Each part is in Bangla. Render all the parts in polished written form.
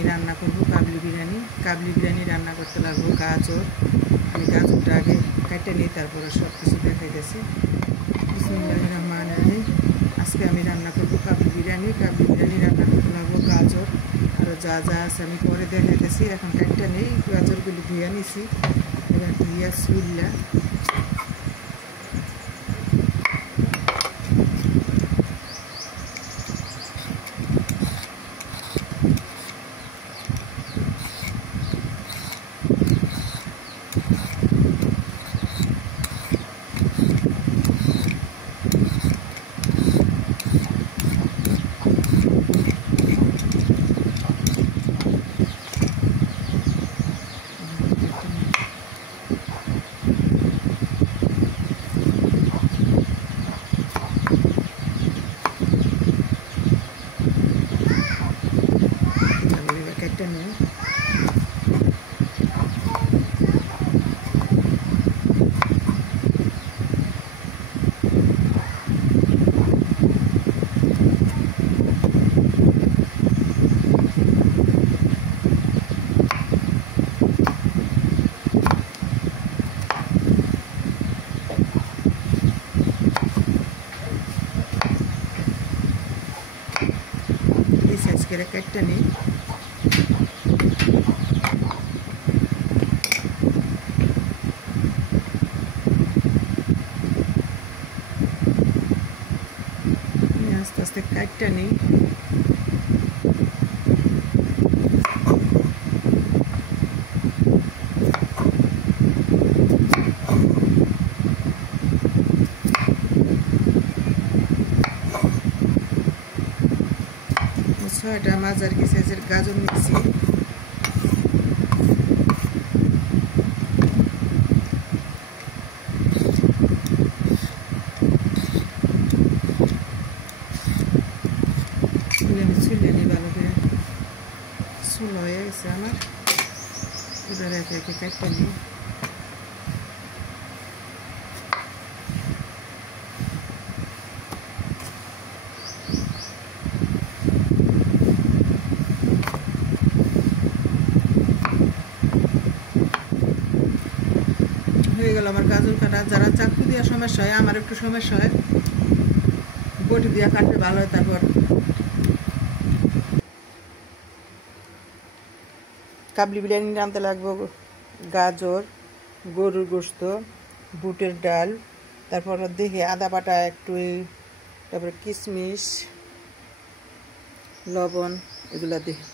আমি রান্না করব কাবলি বিরিয়ানি। কাবলি বিরিয়ানি রান্না করতে লাগবো গাজর। আমি গাজরটা আগে কেটে নিই, তারপরে সব কিছু দেখাইতেছি। বিসমিল্লাহির রহমানির রহিম। আজকে আমি রান্না করব কাবলি বিরিয়ানি। কাবলি বিরিয়ানি রান্না করতে লাগবো গাজর, আরও যা যা আছে আমি পরে দেখাইতেছি। এখন কেটে নেই, গাজরগুলি ধুয়ে নিছি। এবার ধুইয়া ছুললা কেটে নেই। এই সাইজ করে কেটে নিই। আস্তে আস্তে কাটটা নিই। ছয়টা মাঝারি সাইজের গাজর নিচ্ছি। আমি ছুলে নিই ভালো করে। চুল হয়ে গেছে আমার। এবার একে একে কেটে নিই। হয়ে গেল আমার গাজর কাটা। যারা চাকু দেওয়ার সমস্যা হয়, আমার একটু সমস্যা হয়, বটি দিয়ে কাটলে ভালো হয়। তারপর কাবলি বিরিয়ানি রাঁধতে লাগবো গাজর, গরুর গোশত, বুটের ডাল, তারপর দেখে আদা বাটা একটু, তারপরে কিশমিশ, লবণ, এগুলা দেখে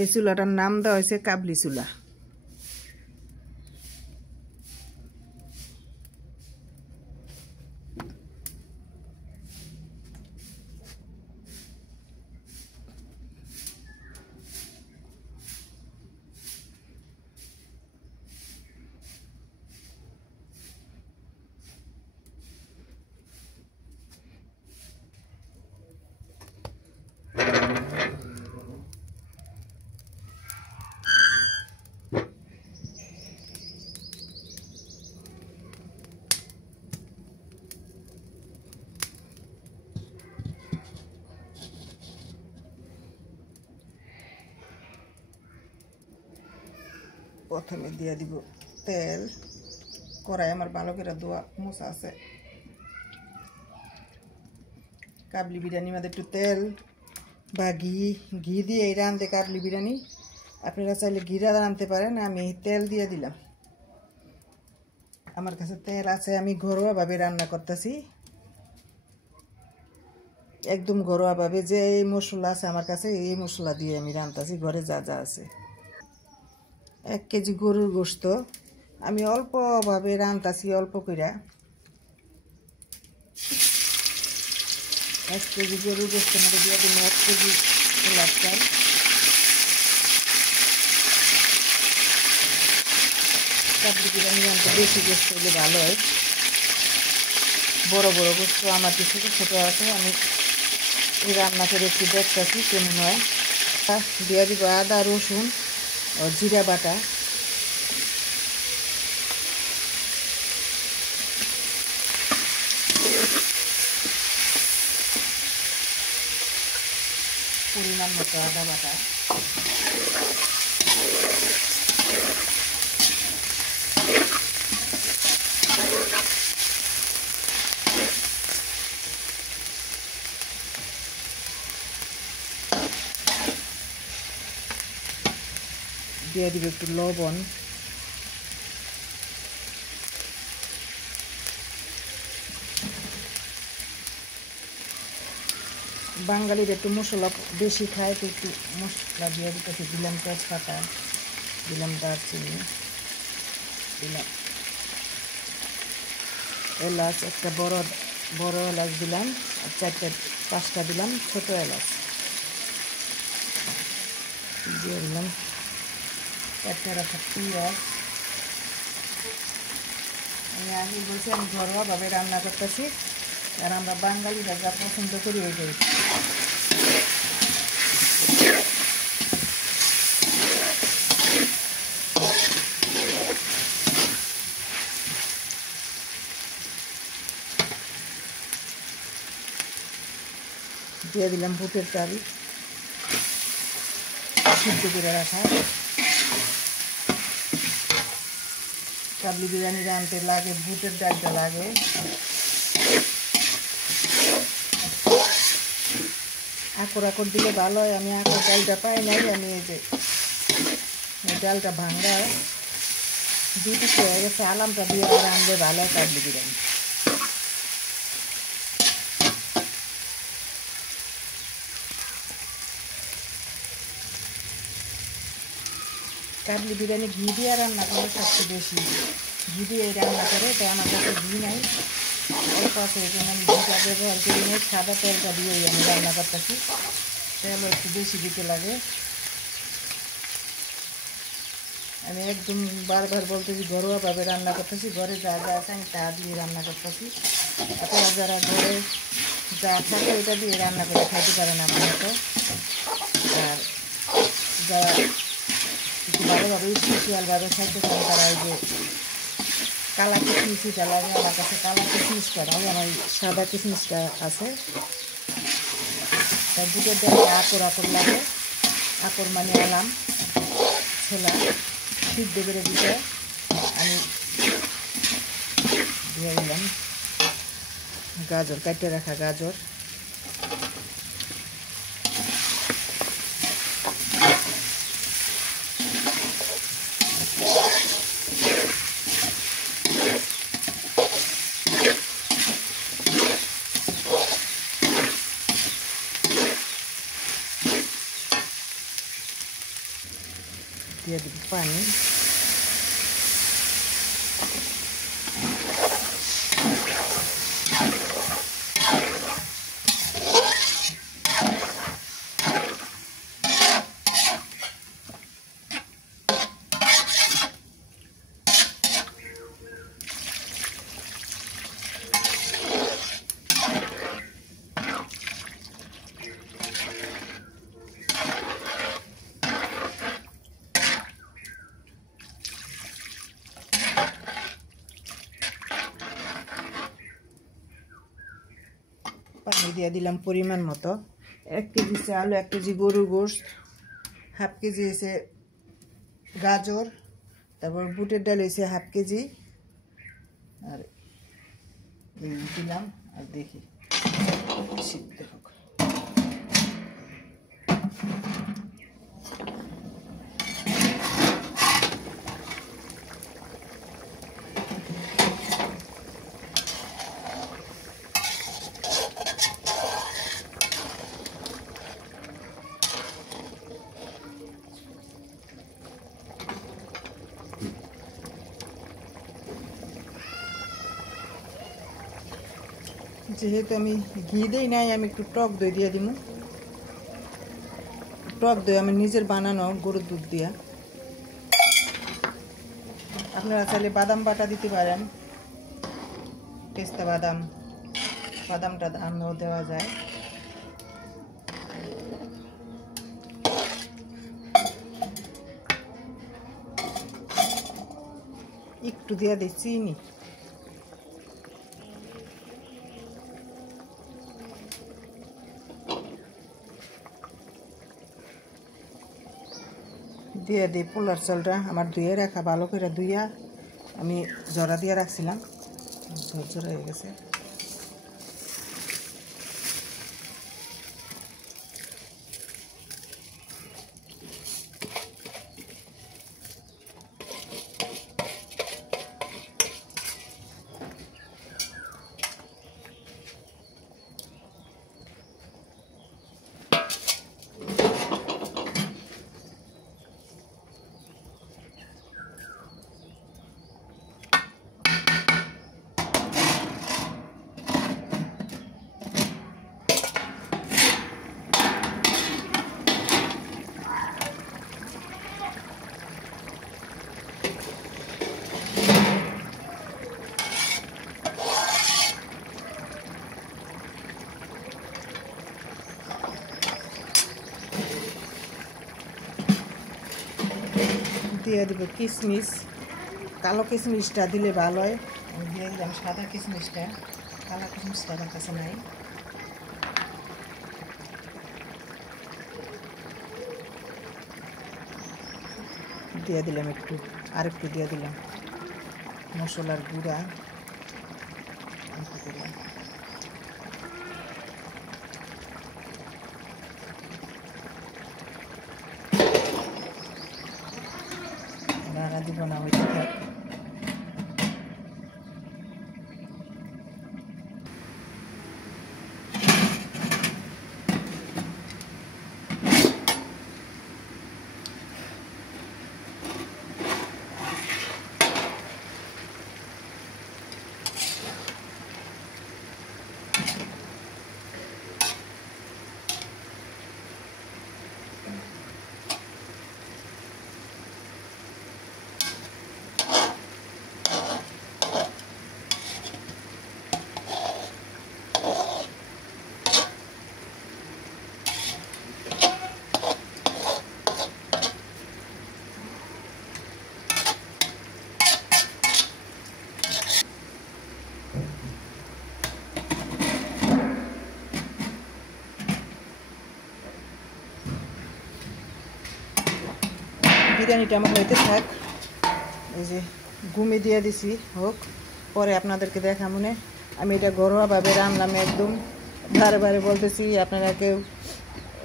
এই চুলাটার নাম দেওয়া হয়েছে কাবলি চুলা। প্রথমে দিয়ে দিব তেল। কড়াই আমার ভালো করে ধোয়া মোছা আছে। কাবলি বিরিয়ানির মধ্যে একটু তেল বা ঘি দিয়ে এই রাঁধে কাবলি বিরিয়ানি। আপনারা চাইলে ঘিরা রাঁধতে পারেন, আমি তেল দিয়ে দিলাম। আমার কাছে তেল আছে, আমি ঘরোয়াভাবে রান্না করতেছি, একদম ঘরোয়াভাবে। যে এই মশলা আছে আমার কাছে, এই মশলা দিয়ে আমি রান্নাছি, ঘরে যা যা আছে। 1 কেজি গরুর গোশত আমি অল্পভাবে রান্নাছি, অল্প করে। 1 কেজি গরুর গোশতের মধ্যে দিয়ে দিন 1 কেজি গোলাপ চাল, কাবলি বিরিয়ানি রান্নাতে বেশি গোশত হলে ভালো হয়। বড় বড় গোশত আমার কিছু ছোটো আছে, আমি এই রান্না করে একটু দেখতেছি কেমন হয়। দিয়ে দিব আদা রসুন ও জিরা বাটা, পরিমাণ মতো আদা বাটা, দিয়ে দিব একটু লবণ, বাঙালির একটু মশলা বেশি খায়, তো একটু মশলা দিয়ে দিতেছি। দিলাম তেজপাতা, দিলাম দারচিনি, দিলাম এলাচ, একটা বড় এলাচ দিলাম, আর 4-5টা দিলাম ছোট এলাচ, দিয়ে দিলাম একটা রাখা পেঁয়াজ। আমি আগে বলছি আমি ঘরোয়াভাবে রান্না করতেছি, আর আমরা বাঙালিরা যা পছন্দ করি ওইটাই। দিয়ে দিলাম বুটের ডাল সিদ্ধ করে রাখা। কাবলি বিরিয়ানি রাঁধতে লাগে বুটের ডালটা লাগে। আকর দিলে ভালো হয়, আমি আকর ডালটা পাই নাই, আমি এই যে ডালটা ভাঙা দুটি হয়ে গেছে, আলামটা দিয়ে রাঁধলে ভালো হয় কাবলি বিরিয়ানি। কাবলি বিরিয়ানি ঘি দিয়ে রান্না করে সবচেয়ে বেশি, ঘি দিয়ে রান্না করে, তো আমার কাছে ঘি নাই, অল্প আছে, এই জন্য আমি ঘিটা ব্যবহার করি নাই, সাদা তেলটা দিয়েই আমি রান্না করতেছি। তেলও একটু বেশি দিতে লাগে। আমি একদম বারবার বলতেছি ঘরোয়াভাবে রান্না করতেছি, ঘরে যা যা আছে আমি তা দিয়ে রান্না করতেছি। আপনারা যারা ঘরে যা থাকে ওইটা দিয়ে রান্না করে খাইতে পারেন আমার মতো। আর যারা একটু ভালোভাবে স্পেশালভাবে খাইতে চান তারা ওই যে কালা কিশমিশটা লাগে, আমার কাছে কালা কিশমিশটা নাই, আমার সাদা কিশমিশটা আছে। তাই বুটের ডালটা আকর লাগে, আকর মানে আলাম ছোলা সিদ্ধ করে দিতে আমি দিয়ে দিলাম গাজর, কাটে রাখা গাজর, দিয়ে দিব পানি, পানি দিয়ে দিলাম পরিমাণ মতো। 1 কেজি চাল, 1 কেজি গরুর গোশত, হাফ কেজি হয়েছে গাজর, তারপর বুটের ডাল হয়েছে হাফ কেজি, আর দিলাম। আর দেখি সিদ্ধ হোক। যেহেতু আমি ঘি দেই নাই, আমি একটু টক দই দিয়ে দিব। টক দই আমি নিজের বানানো গরুর দুধ দিয়া। আপনারা চাইলে বাদাম বাটা দিতে পারেন, পেস্তা বাদাম, বাদাম টাদামও দেওয়া যায়। একটু দিয়ে দিই চিনি। দিয়ে দিই পোলার চালটা আমার ধুয়ে রাখা, ভালো করে ধুইয়া আমি জরা দিয়ে রাখছিলাম, ঝরঝরা হয়ে গেছে। দিয়ে দেবো কিশমিশ, কালো কিশমিশটা দিলে ভালো হয়। আমি দিয়ে দিলাম সাদা কিশমিশটা, কালো কিশমিশটা আমার কাছে নাই। দিয়ে দিলাম একটু, আর একটু দিয়ে দিলাম মশলার গুঁড়া। রান্না দিব না, হইতে থাক। বিরিয়ানিটা আমার হইতে থাক। এই যে ঘুমে দিয়ে দিছি, হোক, পরে আপনাদেরকে দেখা মনে। আমি এটা ঘরোয়াভাবে রান্নাম, একদম বারে বারে বলতেছি, আপনারা কেউ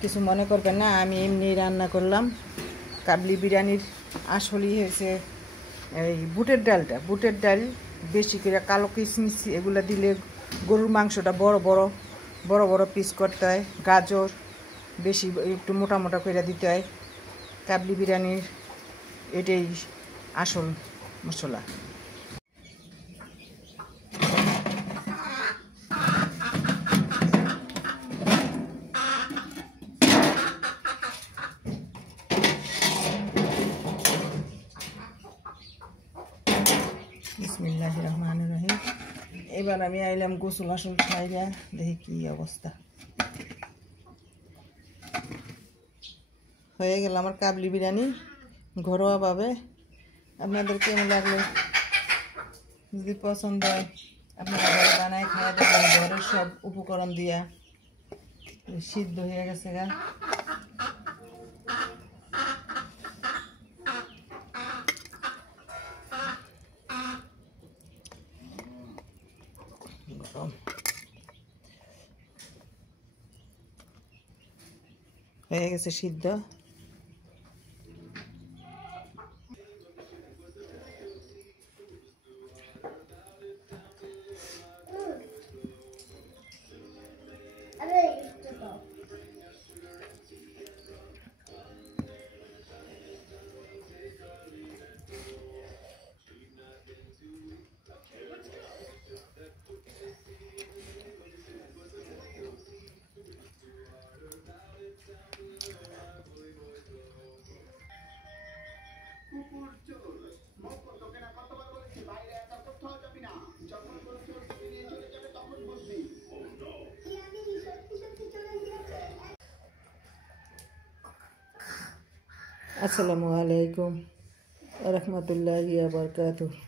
কিছু মনে করবেন না, আমি এমনি রান্না করলাম। কাবলি বিরিয়ানির আসলেই হয়েছে এই বুটের ডালটা, বুটের ডাল বেশি করে, কালো কিশমিশ এগুলো দিলে গরুর মাংসটা বড় বড় পিস করতে হয়, গাজর বেশি একটু মোটা মোটা করে দিতে হয়। কাবলি বিরিয়ানির এটাই আসল মশলা। বিসমিল্লাহির রহমানির রহিম। এবার আমি আইলাম গোসল আসল খাইরা, দেখি কি অবস্থা। হয়ে গেল আমার কাবলি বিরিয়ানি ঘরোয়াভাবে। আপনাদের কেমন লাগলো? যদি পছন্দ হয় আপনারা ঘরে বানায় খাওয়া দেবেন, ঘরের সব উপকরণ দিয়া। সিদ্ধ হয়ে গেছে গা। হয়ে গেছে সিদ্ধ। আসসালামু আলাইকুম ওয়া রাহমাতুল্লাহি ওয়া বারাকাতুহু।